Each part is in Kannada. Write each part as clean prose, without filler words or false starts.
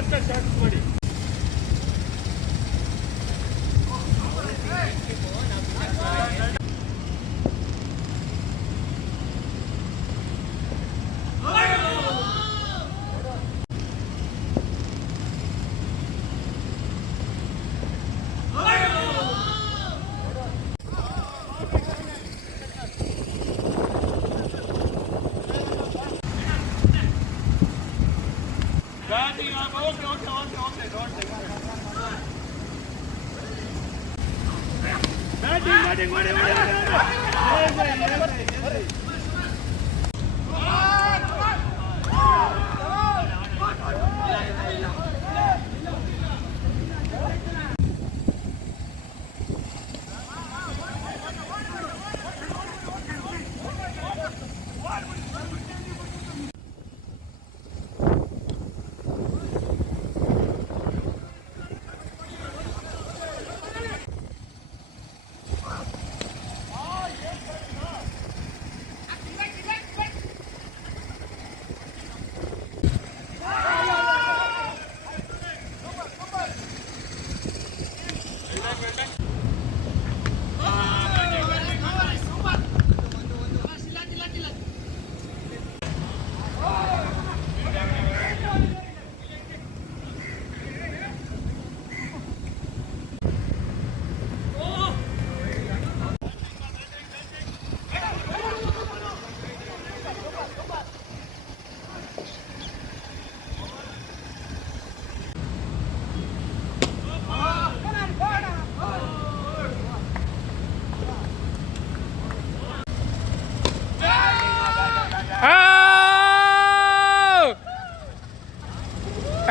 ಮಾತ್ರ ಶಾರ್ಟ್ ಮಾಡಿ.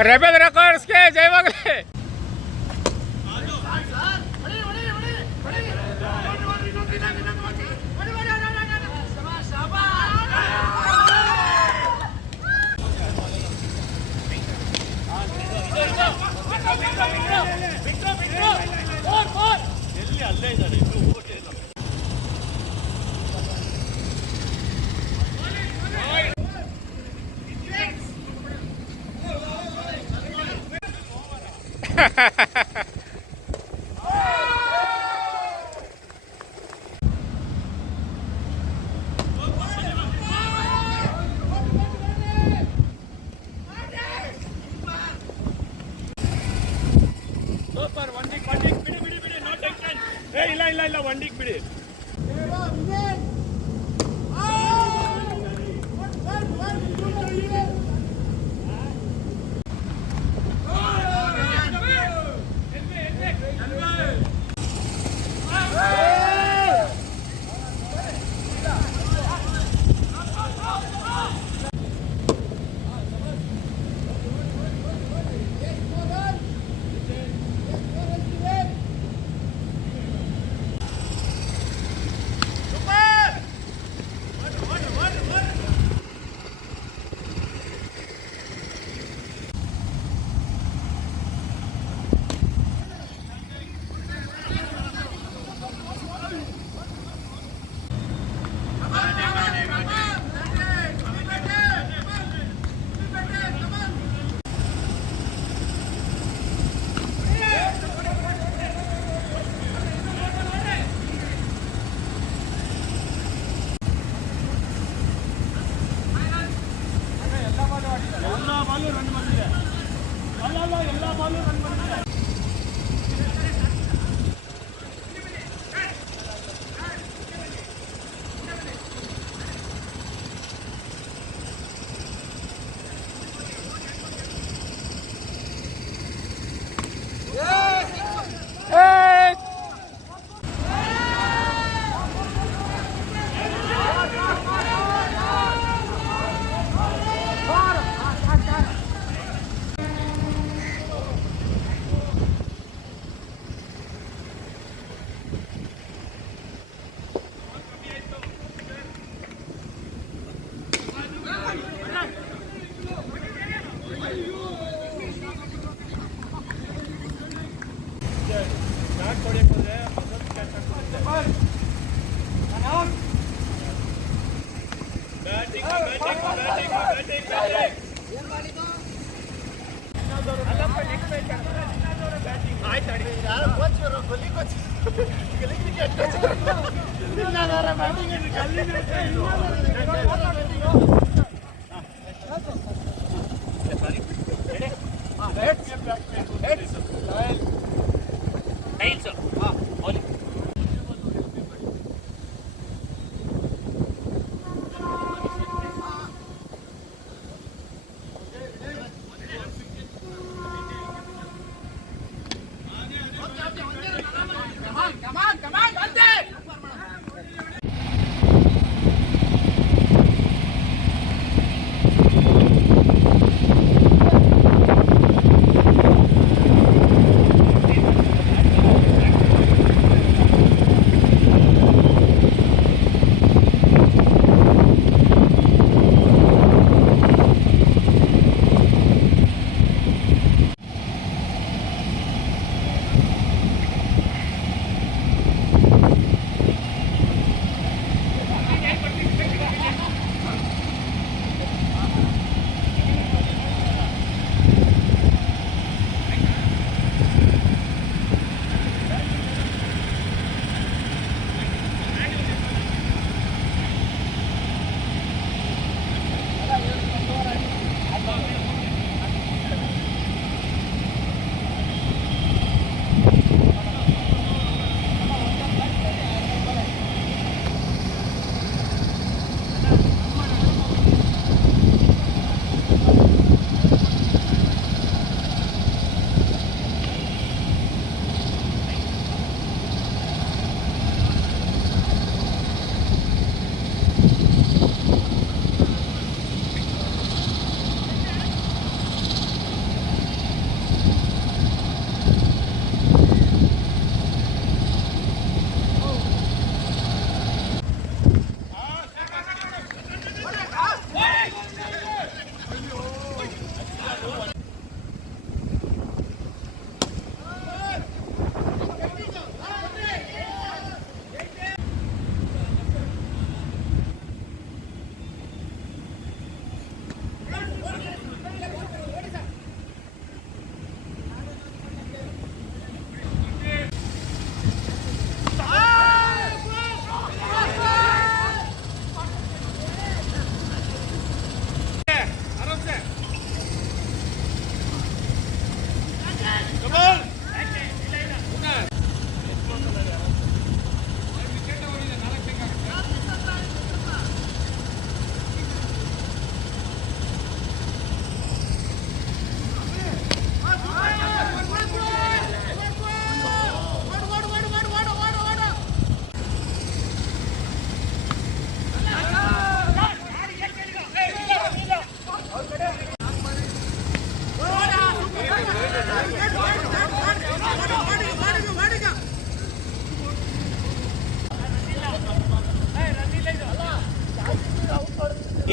रेबेल रेकॉर्ड्स के जय बगले. ಅಲ್ಲೇ ಇದ್ದಾರೆ. ಸೂಪರ್. ಒಂದಿಗೆ ಬಿಡಿ ನೋ ಟೆನ್ಷನ್. ಇಲ್ಲ ಒಂದಿಗೆ ಬಿಡಿ.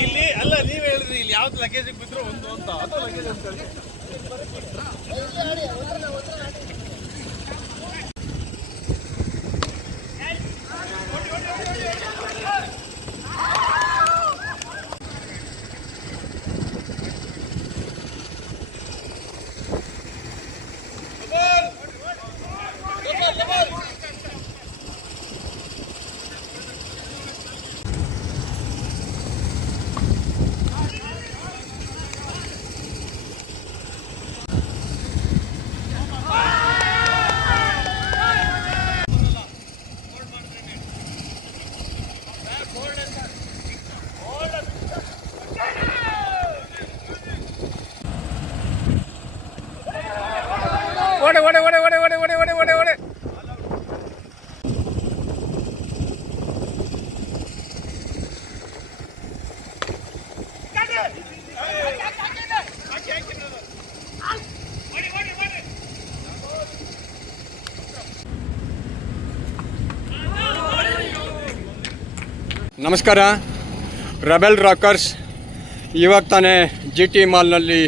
ಇಲ್ಲಿ ಅಲ್ಲ, ನೀವ್ ಹೇಳಿದ್ರಿ ಇಲ್ಲಿ ಯಾವ್ದು ಲಗೇಜ್ ಬಿದ್ರು ಒಂದು ಅಂತ, ಅದು ಲಗೇಜ್ ಅಂತ ಹೇಳಿ. ಓಡೆ ಓಡೆ ಓಡೆ ಓಡೆ ಓಡೆ ಓಡೆ ಓಡೆ ಓಡೆ ಓಡೆ ನಮಸ್ಕಾರ. ರೆಬೆಲ್ ರಾಕರ್ಸ್ ಇವಾಗ ತಾನೇ ಜಿ ಟಿ ಮಾಲ್ನಲ್ಲಿ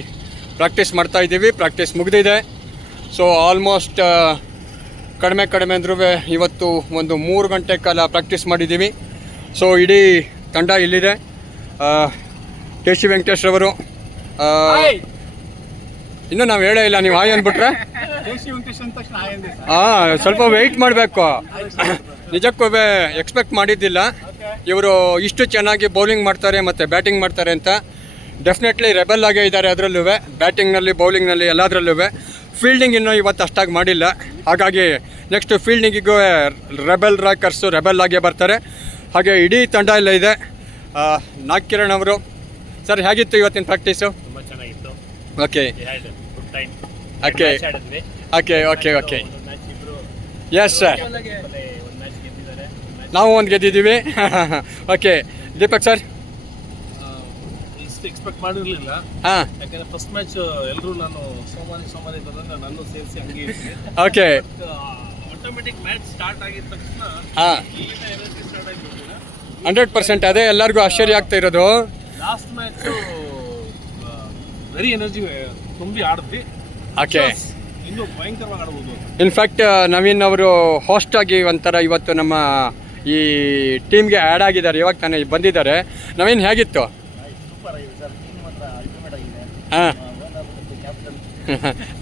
ಪ್ರಾಕ್ಟೀಸ್ ಮಾಡ್ತಾಯಿದ್ದೀವಿ. ಪ್ರಾಕ್ಟೀಸ್ ಮುಗಿದಿದೆ. ಸೊ ಆಲ್ಮೋಸ್ಟ್ ಕಡಿಮೆ ಅಂದ್ರೂ ಇವತ್ತು ಒಂದು 3 ಗಂಟೆ ಕಾಲ ಪ್ರಾಕ್ಟೀಸ್ ಮಾಡಿದ್ದೀವಿ. ಸೊ ಇಡೀ ತಂಡ ಇಲ್ಲಿದೆ. ಕೆ ಸಿ ವೆಂಕಟೇಶ್ ಅವರು, ಇನ್ನೂ ನಾವು ಹೇಳೇ ಇಲ್ಲ, ನೀವು ಹಾಯ್ ಅಂದ್ಬಿಟ್ರೆ ಹಾಂ ಸ್ವಲ್ಪ ವೆಯ್ಟ್ ಮಾಡಬೇಕು. ನಿಜಕ್ಕೂ ಎಕ್ಸ್ಪೆಕ್ಟ್ ಮಾಡಿದ್ದಿಲ್ಲ ಇವರು ಇಷ್ಟು ಚೆನ್ನಾಗಿ ಬೌಲಿಂಗ್ ಮಾಡ್ತಾರೆ ಮತ್ತು ಬ್ಯಾಟಿಂಗ್ ಮಾಡ್ತಾರೆ ಅಂತ. ಡೆಫಿನೆಟ್ಲಿ ರೆಬೆಲ್ ಆಗೇ ಇದ್ದಾರೆ ಅದರಲ್ಲೂ, ಬ್ಯಾಟಿಂಗ್ನಲ್ಲಿ ಬೌಲಿಂಗ್ನಲ್ಲಿ ಎಲ್ಲದರಲ್ಲೂ. ಫೀಲ್ಡಿಂಗ್ ಇನ್ನೂ ಇವತ್ತು ಅಷ್ಟಾಗಿ ಮಾಡಿಲ್ಲ, ಹಾಗಾಗಿ ನೆಕ್ಸ್ಟ್ ಫೀಲ್ಡಿಂಗಿಗೂ ರೆಬೆಲ್ ರಾಕರ್ಸು ರೆಬೆಲ್ ಆಗೇ ಬರ್ತಾರೆ. ಹಾಗೆ ಇಡೀ ತಂಡ ಎಲ್ಲ ಇದೆ. ನಾಗ್ಕಿರಣ್ ಅವರು ಸರ್, ಹೇಗಿತ್ತು ಇವತ್ತಿನ ಪ್ರಾಕ್ಟೀಸು? ತುಂಬ ಚೆನ್ನಾಗಿತ್ತು. Okay good time. Okay okay okay okay yes sir, ಒಂದು ಮ್ಯಾಚ್ ಗೆದ್ದಿದ್ದಾರೆ, ನಾವು ಒಂದು ಗೆದ್ದಿದ್ದೀವಿ. Okay Deepak sir? ಇಷ್ಟು ಎಕ್ಸ್ಪೆಕ್ಟ್ ಮಾಡಿರಲಿಲ್ಲ. ಹಾಂ ಯಾಕಂದ್ರೆ ಫಸ್ಟ್ ಮ್ಯಾಚ್ ಎಲ್ಲರೂ ನಾನು ಸೋಮಾರಿ ಬರೋದ್ರೆ ನಾನು ಸೇರಿಸಿ ಹಂಗೆ ಇರ್ತೀನಿ. ಓಕೆ ಆಟೋಮೆಟಿಕ್ ಮ್ಯಾಚ್ ಸ್ಟಾರ್ಟ್ ಆಗಿದ ತಕ್ಷಣ ಹಾಂ ಈಗಿನ ಎನರ್ಜಿ ಸ್ಟಾರ್ಟ್ ಆಗಿಬಿಟ್ಟಿಲ್ಲ. 100% ಅದೇ ಎಲ್ಲರಿಗೂ ಆಶ್ಚರ್ಯ ಆಗ್ತಾ ಇರೋದು. ಲಾಸ್ಟ್ ಮ್ಯಾಚು ವೆರಿ ಎನರ್ಜಿ ತುಂಬಿ ಆಡಿದ್ವಿ. ಓಕೆ, ಇನ್ನೂ ಭಯಂಕರವಾಗಿ ಆಡ್ಬೋದು. ಇನ್ಫ್ಯಾಕ್ಟ್ ನವೀನ್ ಅವರು ಹೋಸ್ಟ್ ಆಗಿ ಒಂಥರ ಇವತ್ತು ನಮ್ಮ ಈ ಟೀಮ್ಗೆ ಆ್ಯಡ್ ಆಗಿದ್ದಾರೆ, ಇವಾಗ ತಾನೇ ಬಂದಿದ್ದಾರೆ. ನವೀನ್ ಹೇಗಿತ್ತು? ಸೂಪರ್ ಆಗಿದೆ ಸರ್, ಟೀಮ್ ಮಾತ್ರ ಅಲ್ಟಿಮೇಟ್ ಆಗಿದೆ. ಹಾಂ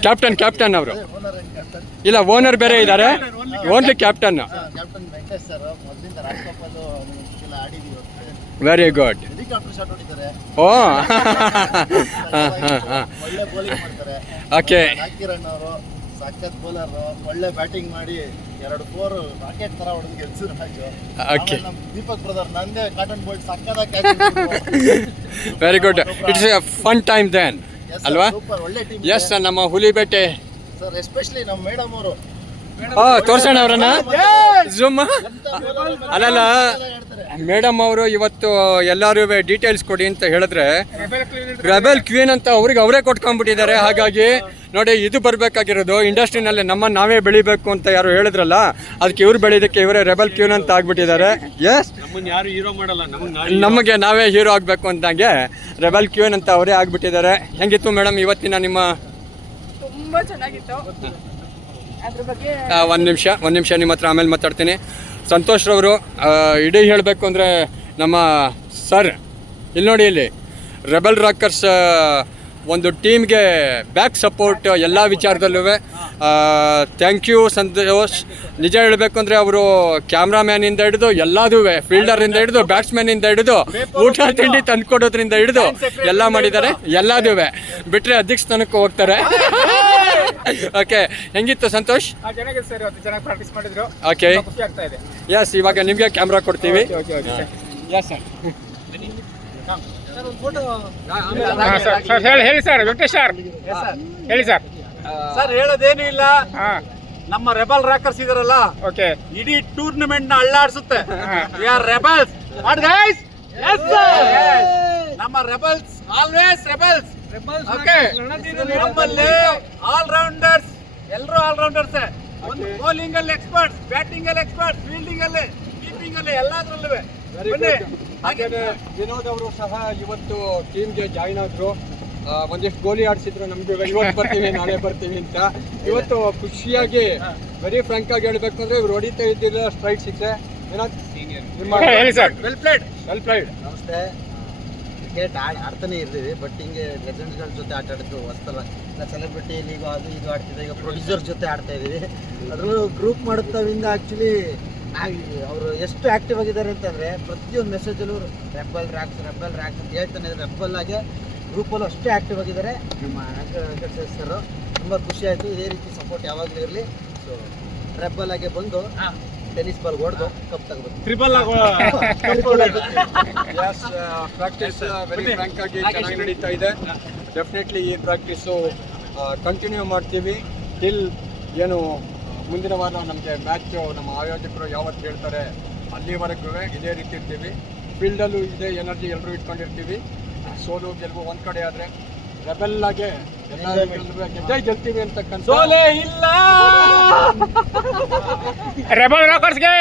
ಕ್ಯಾಪ್ಟನ್ ಅವರು ಓನರ್ ಅಂಡ್ ಕ್ಯಾಪ್ಟನ್ ಇಲ್ಲ, ಓನರ್ ಬೇರೆ ಇದ್ದಾರೆ, only captain. Captain Venkatesh sir ಮೊದಲಿಂದ ರಾಜ್ಕಪ್ಪಲ್ಲೂ ಎಲ್ಲ ಆಡಿದ್ದೀವಿ. Very good. ಹೆಲಿಕಾಪ್ಟರ್ ಶಾಟ್ ಹೊಡಿತಾರೆ. ಓ ಒಳ್ಳೆ ಬೌಲಿಂಗ್ ಮಾಡ್ತಾರೆ. ಓಕೆ ನಾಗ್ಕಿರಣ್ ಅವರು ಸಖತ್ ಬೌಲರ್, ಒಳ್ಳೆ ಬ್ಯಾಟಿಂಗ್ ಮಾಡಿ 2 4 ರಾಕೆಟ್ ತರ ಹೊಡೆದು ಗೆಲ್ಸಿದ್ರು ಮ್ಯಾಚ್. ಓಕೆ, ನಮ್ಮ ದೀಪಕ್ ಬ್ರದರ್ ನಂದೇ ಕಾಟನ್ ಬೋಲ್ಟ್ ಸಕ್ಕದಾಗಿ catch. Very good. It's a fun time then ಅಲ್ವಾ? ಸೂಪರ್, ಒಳ್ಳೆ ಟೀಮ್. ಎಸ್, ನಮ್ಮ ಹುಲಿಬೇಟೆ ಸರ್, ಎಸ್ಪೆಷಲಿ ನಮ್ಮ ಮೇಡಮ್ ಅವರು ತೋರ್ಸೋಣ ಅವರನ್ನ ಜೂಮ್. ಅಲ್ಲಲ್ಲ, ಮೇಡಮ್ ಅವರು ಇವತ್ತು ಎಲ್ಲರೂ ಡೀಟೇಲ್ಸ್ ಕೊಡಿ ಅಂತ ಹೇಳಿದ್ರೆ ರೆಬೆಲ್ ಕ್ವೀನ್ ಅಂತ ಅವ್ರಿಗೆ ಅವರೇ ಕೊಟ್ಕೊಂಡ್ಬಿಟ್ಟಿದ್ದಾರೆ. ಹಾಗಾಗಿ ನೋಡಿ, ಇದು ಬರಬೇಕಾಗಿರೋದು ಇಂಡಸ್ಟ್ರಿನಲ್ಲಿ ನಾವೇ ಬೆಳಿಬೇಕು ಅಂತ ಯಾರು ಹೇಳಿದ್ರಲ್ಲ, ಅದಕ್ಕೆ ಇವ್ರು ಬೆಳೀದಕ್ಕೆ ಇವರೇ ರೆಬೆಲ್ ಕ್ವೀನ್ ಅಂತ ಆಗ್ಬಿಟ್ಟಿದ್ದಾರೆ. ಎಸ್, ನಮ್ಮನ್ನ ಯಾರು ಹೀರೋ ಮಾಡಲ್ಲ, ನಮಗೆ ನಾವೇ ಹೀರೋ ಆಗಬೇಕು ಅಂದಂಗೆ ರೆಬೆಲ್ ಕ್ವೀನ್ ಅಂತ ಅವರೇ ಆಗ್ಬಿಟ್ಟಿದ್ದಾರೆ. ಹೆಂಗಿತ್ತು ಮೇಡಮ್ ಇವತ್ತಿನ ನಿಮ್ಮ? ತುಂಬ ಚೆನ್ನಾಗಿತ್ತು. ಅದ್ರ ಬಗ್ಗೆ ಒಂದು ನಿಮಿಷ ನಿಮ್ಮ ಹತ್ರ ಆಮೇಲೆ ಮಾತಾಡ್ತೀನಿ. ಸಂತೋಷ್ ರವರು ಇಡೀ ಹೇಳಬೇಕು ಅಂದರೆ ನಮ್ಮ ಸರ್ ಇಲ್ಲಿ ನೋಡಿ, ಇಲ್ಲಿ ರೆಬೆಲ್ ರಾಕರ್ಸ್ ಒಂದು ಟೀಮ್ಗೆ ಬ್ಯಾಕ್ ಸಪೋರ್ಟ್ ಎಲ್ಲ ವಿಚಾರದಲ್ಲೂ. Thank you Santosh. ನಿಜ ಹೇಳಬೇಕು ಅಂದರೆ ಅವರು ಕ್ಯಾಮ್ರಾಮ್ಯಾನಿಂದ ಹಿಡಿದು ಎಲ್ಲದೂ, ಫೀಲ್ಡರಿಂದ ಹಿಡಿದು ಬ್ಯಾಟ್ಸ್ಮನ್ನಿಂದ ಹಿಡಿದು ಊಟ ತಿಂಡಿ ತಂದುಕೊಡೋದ್ರಿಂದ ಹಿಡಿದು ಎಲ್ಲ ಮಾಡಿದ್ದಾರೆ. ಎಲ್ಲದೂ ಬಿಟ್ಟರೆ ಅಧ್ಯಕ್ಷ ಸ್ಥಾನಕ್ಕೂ ಹೋಗ್ತಾರೆ. ಓಕೆ, ಹೆಂಗಿತ್ತು ಸಂತೋಷ್? ಚೆನ್ನಾಗಿದೆ ಸರ್, ಇವತ್ತು ಚೆನ್ನಾಗಿ ಪ್ರಾಕ್ಟೀಸ್ ಮಾಡಿದ್ರು. ಓಕೆ, ಖುಷಿ ಆಗ್ತಾ ಇದೆ. ಎಸ್, ಇವಾಗ ನಿಮಗೆ ಕ್ಯಾಮ್ರಾ ಕೊಡ್ತೀವಿ. Yes sir. ಸರ್ ಹೇಳಿ ಸರ್, ವೆಂಕಟೇಶ್ ಸರ್ ಹೇಳಿ ಸರ್. ಸರ್, ಹೇಳೋದೇನು ಇಲ್ಲ. ಹಾಂ ನಮ್ಮ ರೆಬಲ್ ರಾಕರ್ಸ್ ಇದಾರಲ್ಲ, ಓಕೆ, ಇಡೀ ಟೂರ್ನಮೆಂಟ್ ನ ಅಳ್ಳಾಡ್ಸುತ್ತೆ. We are rebels. What guys? Yes sir, ನಮ್ಮ ರೆಬಲ್ಸ್ ಆಲ್ವೇಸ್ ರೆಬಲ್ಸ್. ಓಕೆ, ನಮ್ಮಲ್ಲಿ ಆಲ್ ರೌಂಡರ್ಸ್, ಎಲ್ಲರೂ ಆಲ್ ರೌಂಡರ್ಸ್. ಒಂದು ಬೌಲಿಂಗ್ ಅಲ್ಲಿ ಎಕ್ಸ್ಪರ್ಟ್ಸ್, ಬ್ಯಾಟಿಂಗ್ ಅಲ್ಲಿ ಎಕ್ಸ್ಪರ್ಟ್ಸ್, ಫೀಲ್ಡಿಂಗ್ ಅಲ್ಲಿ, ಕೀಪಿಂಗ್ ಅಲ್ಲಿ, ಎಲ್ಲಾದ್ರಲ್ಲೂ ಬನ್ನಿ. ಹಾಗೆ ವಿನೋದ್ ಅವರು ಸಹ ಇವತ್ತು ಟೀಮ್ಗೆ ಜಾಯ್ನ್ ಆದ್ರು. ಒಂದಿಷ್ಟು ಗೋಲಿ ಆಡಿಸಿದ್ರು ನಮ್ಗೆ, ಇವತ್ತು ಬರ್ತೀವಿ ನಾಳೆ ಬರ್ತೀವಿ ಅಂತ. ಇವತ್ತು ಖುಷಿಯಾಗಿ ವೆರಿ ಫ್ರಾಂಕ್ ಆಗಿ ಹೇಳ್ಬೇಕು ಅಂದ್ರೆ ಇವ್ರು ಹೊಡಿತಾ ಇದ್ದಿಲ್ಲ ಸ್ಟ್ರೈಟ್ ಸಿಕ್ಸೆ. ವಿನೋದ್ ಹೇಳಿ ಸರ್. Well played. ನಮಸ್ತೆ. ಕ್ರಿಕೆಟ್ ಆಡ್ತಾನೆ ಇರ್ತೀವಿ, ಬಟ್ ಹಿಂಗೆ ಲೆಜೆಂಡ್ಗಳ ಜೊತೆ ಆಟ ಆಡಿದ್ದು ಹೊಸ್ತಲ್ಲ. ಸೆಲೆಬ್ರಿಟಿ ಈಗ ಅದು ಇದು ಆಡ್ತಿದ್ದೆ, ಈಗ ಪ್ರೊಡ್ಯೂಸರ್ ಜೊತೆ ಆಡ್ತಾ ಇದೀವಿ. ಅದರಲ್ಲೂ ಗ್ರೂಪ್ ಮಾಡುತ್ತವಿಂದ ಆ್ಯಕ್ಚುಲಿ ಅವರು ಎಷ್ಟು ಆ್ಯಕ್ಟಿವ್ ಆಗಿದ್ದಾರೆ ಅಂತಂದರೆ ಪ್ರತಿಯೊಂದು ಮೆಸೇಜಲ್ಲೂ ರೆಬಲ್ ರ್ಯಾಕ್ಸ್ ಅಂತ ಹೇಳ್ತಾನೆ ಇದ್ದಾರೆ. ರೆಬಲ್ ಆಗಿ ಗ್ರೂಪಲ್ಲೂ ಅಷ್ಟೇ ಆ್ಯಕ್ಟಿವ್ ಆಗಿದ್ದಾರೆ. ನಮ್ಮ ವೆಂಕಟೇಶ್ ಸರ್ ತುಂಬ ಖುಷಿ ಆಯಿತು. ಇದೇ ರೀತಿ ಸಪೋರ್ಟ್ ಯಾವಾಗಲೂ ಇರಲಿ. ಸೊ ರೆಬಲ್ ಆಗಿ ಬಂದು ಟೆನ್ನಿಸ್ ಬಾಲ್ ಹೊಡೆದು ಕಪ್ ತಗೋಬೇಕು. ಪ್ರಾಕ್ಟೀಸ್ ವೆರಿ ಫ್ರಾಂಕ್ ಆಗಿ ಚೆನ್ನಾಗಿ ನಡೀತಾ ಇದೆ. ಡೆಫಿನೆಟ್ಲಿ ಈ ಪ್ರಾಕ್ಟೀಸು ಕಂಟಿನ್ಯೂ ಮಾಡ್ತೀವಿ ಟಿಲ್ ಏನು ಮುಂದಿನ ವಾರ ನಮಗೆ ಮ್ಯಾಚು ನಮ್ಮ ಆಯೋಜಕರು ಯಾವತ್ತು ಹೇಳ್ತಾರೆ ಅಲ್ಲಿವರೆಗೂ ಇದೇ ರೀತಿ ಇರ್ತೀವಿ. ಫೀಲ್ಡಲ್ಲೂ ಇದೇ ಎನರ್ಜಿ ಎಲ್ಲರೂ ಇಟ್ಕೊಂಡಿರ್ತೀವಿ. ಸೋಲು ಗೆಲುವು ಒಂದು ಕಡೆ ಆದರೆ ರೆಬೆಲ್ಲಾಗೆ ಗೆದ್ದೇ ಗೆಲ್ತೀವಿ ಅಂತಕ್ಕಂಥ ಸೋಲೆ ಇಲ್ಲ. ರೆಬೆಲ್ ರಾಕರ್ಸ್ಗೆ